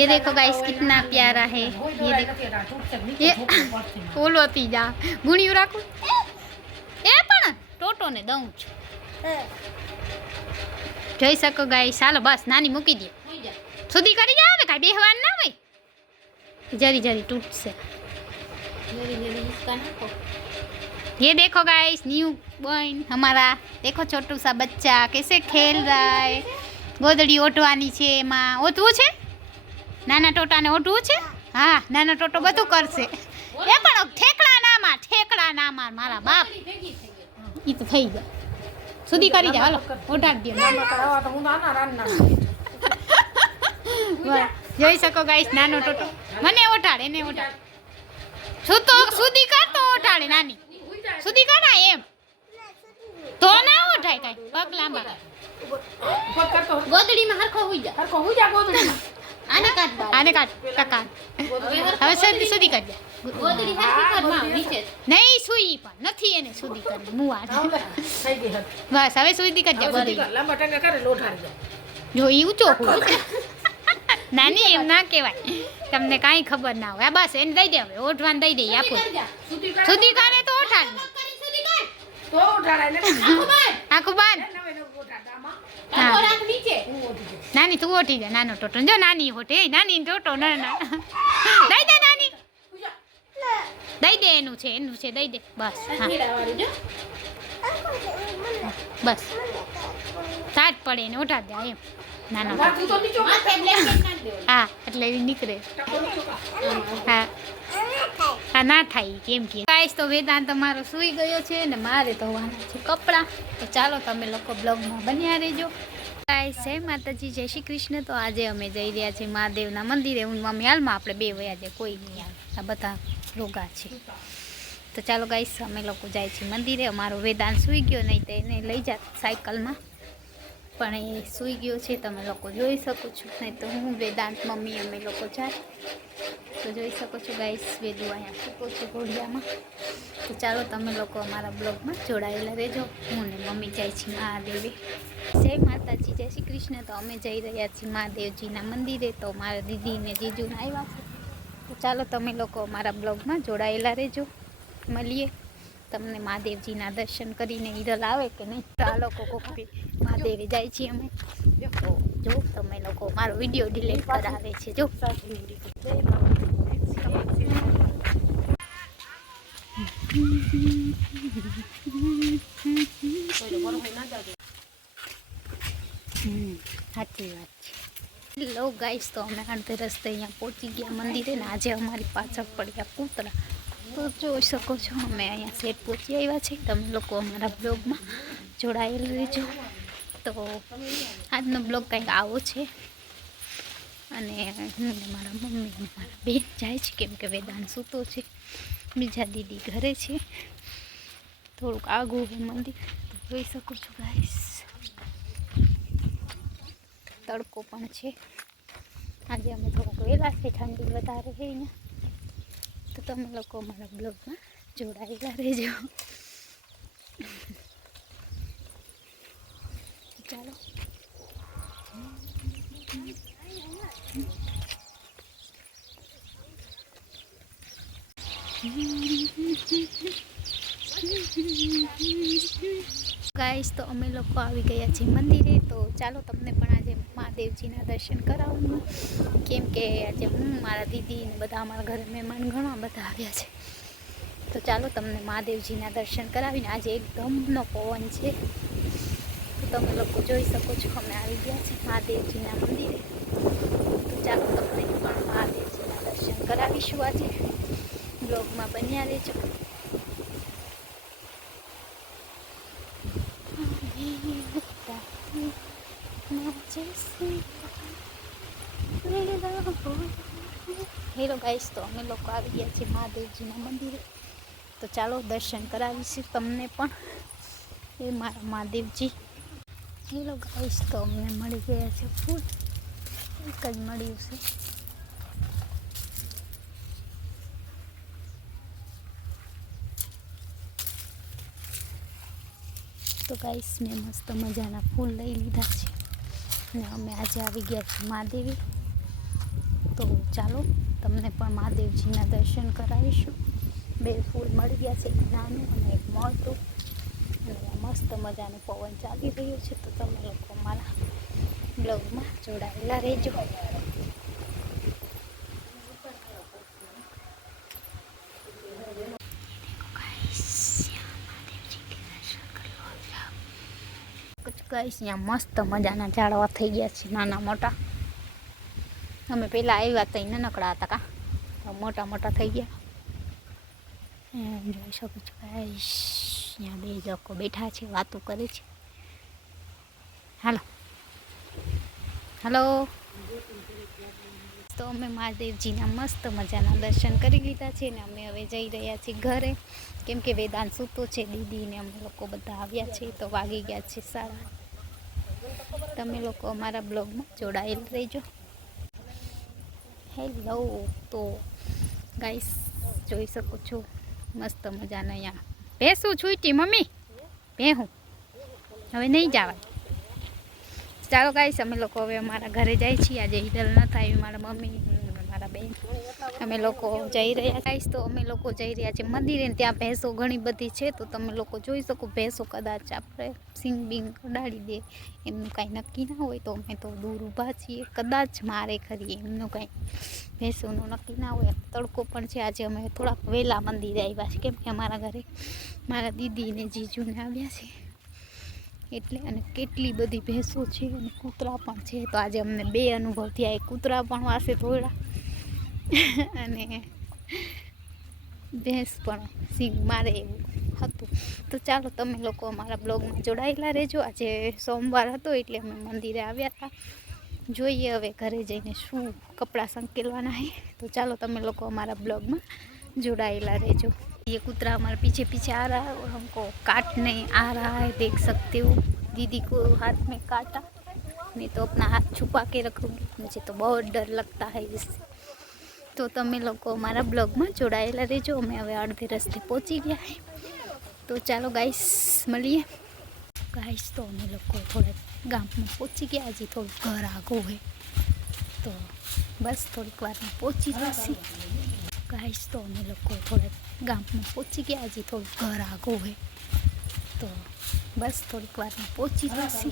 ये देखो गाइस कितना प्यारा है। ये देखो ये ઓલોતી જા ગુણિયું રાખું એ પણ ટોટો ને દઉં છું જોઈ શકો ગાઈસ। ચાલો બસ નાની મૂકી દે સુધી કરી જાવે કાઈ બેહવાન ના હોય जरी जरी टूट से ये देखो गाइस न्यू बॉय हमारा देखो छोटू सा बच्चा कैसे खेल रहा है। गोदड़ी ओटवानी छे एमां ओटवू छे नाना टोटा ने ओटवू छे। हाँ नाना टोटो બધું કરશે એ પણ ઠેકડા ના માર મારા બાપ ઈ તો થઈ ગયા સુધી કરી જા હાલો ઓટાડી દે તો હું નાના રાન જોઈ શકો ગાઈસ નાનો ટોટો મને ઓટાડે એને ઓટાડે છું તો સુધી કર તો ઓટાડે નાની સુધી કર ના એમ તો ના ઓટાય કાઈ પગ લાંબા ગોદડીમાં હરખો હુઈ જા ગોદડીમાં આને કાટ ટકા હવે સુધી કર દે ગોદડી હરખી કર માં નીચે નહીં સુઈ પણ નથી એને સુધી કરી મુવા થઈ ગઈ બસ હવે સુધી કર દે ગોદડી લાંબા ટકા કરે લોઠાડી જાય જો ઈ ઊંચો નાની એમ ના કહેવાય તમને કાંઈ ખબર ના હોય બસ એને દઈ દે હવે ઓઠવાન દઈ દે આપો સુધી કરે તો ઓઠાડ તો ઓઠાડાય ને આખું બાંધ નાની તું ઓઠી જા નાનો ટોટો જો નાની હોટે નાની ટોટો ના ના દઈ દે નાની દઈ દે એનું છે દઈ દે બસ બસ સાત પડે ને ઓઠાડ દે એમ નાનો હા એટલે એવી નીકળે હા હા ના થાય કેમ કે ગાઈસ તો વેદાંત તમારો સૂઈ ગયો છે ને મારે તો વાના છે કપડાં તો ચાલો તમે લોકો બ્લોગમાં બન્યા રહેજો ગાઈસ જય માતાજી જય શ્રી કૃષ્ણ। તો આજે અમે જઈ રહ્યા છીએ મહાદેવના મંદિરે હું મમ્મી હાલમાં આપણે બે વયા જાય કોઈ નહીં આવે આ બધા રોગા છે તો ચાલો ગાઈસ અમે લોકો જાય છીએ મંદિરે। અમારો વેદાંત સૂઈ ગયો નહીં તો એને લઈ જાત સાયકલમાં પણ એ સૂઈ ગયો છે તમે લોકો જોઈ શકો છો નહીં તો હું વેદાંત મમ્મી અમે લોકો જાય તો જોઈ શકો છો ગાઈસ વેદુ અહીંયા સૂતો છે ઘોડિયામાં। તો ચાલો તમે લોકો અમારા બ્લોગમાં જોડાયેલા રહેજો। હું ને મમ્મી જાય છે મહાદેવે જય માતાજી જય શ્રી કૃષ્ણ। તો અમે જઈ રહ્યા છીએ મહાદેવજીના મંદિરે તો મારા દીદી ને જીજુને આવ્યા છે તો ચાલો તમે લોકો અમારા બ્લોગમાં જોડાયેલા રહેજો। મળીએ તમને મહાદેવજીના દર્શન કરીને હિરલ આવે કે નહીં તો આ લોકો કોકી મહાદેવે જાય છીએ અમે તો જો તમે લોકો મારો વિડીયો ડિલીટ કરાવે છે જો સાચી વાત છે। લો ગાઈસ તો અમે અડધે રસ્તે અહીંયા પહોંચી ગયા મંદિરે ને આજે અમારી પાછળ પડ્યા કૂતરા તો જોઈ શકો છો અમે અહીંયા સેટ પહોંચી આવ્યા છે। તમે લોકો અમારા બ્લોગમાં જોડાયેલા રહેજો। તો આજનો બ્લોગ કંઈક આવો છે અને હું ને મારા મમ્મી ને મારા બેન જાય છે કેમ કે વેદાંત સૂતો છે બીજા દીદી ઘરે છે થોડુંક આગું છે મંદિર તો જોઈ શકો છો ગાઈસ તડકો પણ છે આજે અમે થોડાક વહેલા છે ઠંડી વધારે છે અહીંયા તો તમે લોકો અમારા બ્લોગમાં જોડાયેલા રહેજો। ચાલો ગાઈસ તો અમે લોકો આવી ગયા છીએ મંદિરે તો ચાલો તમને પણ આજે મહાદેવજીના દર્શન કરાવું કેમ કે આજે હું મારા દીદી ને બધા અમારા ઘરે મહેમાન ઘણા બધા આવ્યા છે તો ચાલો તમને મહાદેવજીના દર્શન કરાવીને આજે એકદમનો પવન છે તો તમે લોકો જોઈ શકો છો અમે આવી ગયા છીએ મહાદેવજીના મંદિરે તો ચાલો તમને પણ મહાદેવજીના દર્શન કરાવીશું આજે બ્લોગમાં બન્યા રહેજો। હેલો ગાઈસ તો અમે લોકો આવી ગયા છીએ મહાદેવજીના મંદિરે તો ચાલો દર્શન કરાવીશું તમને પણ એ મારા મહાદેવજી। હેલો ગાઈસ તો અમને મળી ગયા છે ફૂલ એક જ મળ્યું છે તો ગાઈસ મેં મસ્ત મજાના ફૂલ લઈ લીધા છે અને અમે આજે આવી ગયા છીએ મહાદેવી તો ચાલો તમને પણ મહાદેવજીના દર્શન કરાવીશું. બે ફૂલ મળી ગયા છે, એક નાનું અને એક મોટું, અને મસ્ત મજાનું પવન ચાલી રહ્યું છે. તો તમે લોકો મારા બ્લોગમાં જોડાયેલા રહેજો. ગાઈસ અહીંયા મસ્ત મજાના ઝાડવા થઈ ગયા છે, નાના મોટા. અમે પહેલાં આવ્યા તો નાનકડા હતા કા, મોટા મોટા થઈ ગયા. જોઈ શકો છો ગાઈસ, અહીંયા બે લોકો બેઠા છે, વાતો કરે છે. હાલો હાલો. તો અમે મહાદેવજીના મસ્ત મજાના દર્શન કરી લીધા છે ને અમે હવે જઈ રહ્યા છીએ ઘરે, કેમ કે વેદાંત સૂતો છે, દીદીને અમે લોકો બધા આવ્યા છે. તો વાગી ગયા છે 7:30. તમે લોકો અમારા બ્લોગમાં જોડાયેલ રહેજો. હેલો. તો ગાઈસ જોઈ શકો છો મસ્ત મજાના અહીંયા ભેંસું છૂટી. મમ્મી ભેહું હવે નહીં જવાય. ચાલો ગાઈસ અમે લોકો હવે અમારા ઘરે જાય છીએ. આજે ઈડલ ન થાય, મારા મમ્મી મારા બેન અમે લોકો જઈ રહ્યા. ગાઈસ તો અમે લોકો જઈ રહ્યા છીએ મંદિરે. ત્યાં ભેંસો ઘણી બધી છે, તો તમે લોકો જોઈ શકો. ભેંસો કદાચ આપણે સિંગ બિંગ ઉડાડી દે એમનું કાંઈ નક્કી ના હોય, તો અમે તો દૂર ઊભા છીએ. કદાચ મારે ખરી એમનું કાંઈ ભેંસોનું નક્કી ના હોય. તડકો પણ છે. આજે અમે થોડાક વહેલા મંદિરે આવ્યા છે, કેમ કે અમારા ઘરે મારા દીદીને જીજુને આવ્યા છે એટલે. અને કેટલી બધી ભેંસો છે અને કૂતરા પણ છે. તો આજે અમને બે અનુભવ થયા. એક કૂતરા પણ વાસે થોડા અને ભેંસ પણ સિંગ મારે એવું હતું. તો ચાલો તમે લોકો અમારા બ્લોગમાં જોડાયેલા રહેજો. આજે સોમવાર હતો એટલે અમે મંદિરે આવ્યા હતા. જોઈએ હવે ઘરે જઈને શું કપડાં સંકેલવાના है. तो ચાલો તમે લોકો हमारा ब्लॉग में जुड़ाएला रहेजो. ये कुतरा हमारे पीछे पीछे आ रहा है और हमको काटने आ रहा है, देख सकते हो. दीदी को हाथ में काटा, मैं तो अपना हाथ छुपा के रखूँगी, मुझे तो बहुत डर लगता है इससे. तो તમે લોકો અમારા બ્લોગમાં જોડાયેલા રહેજો. અમે હવે અડધે રસ્તે પહોંચી ગયા है. તો ચાલો ગાઈસ મળીએ. ગાઈસ તો અમે લોકો થોડા ગામમાં પહોંચી ગયા. હજી થોડું ઘર આગું હોય, તો બસ થોડીક વારમાં પહોંચી જશે. ગાઈસ તો અમે લોકો થોડા ગામમાં પહોંચી ગયા. હજી થોડું ઘર આગું હોય, તો બસ થોડીક વારમાં પહોંચી જશે.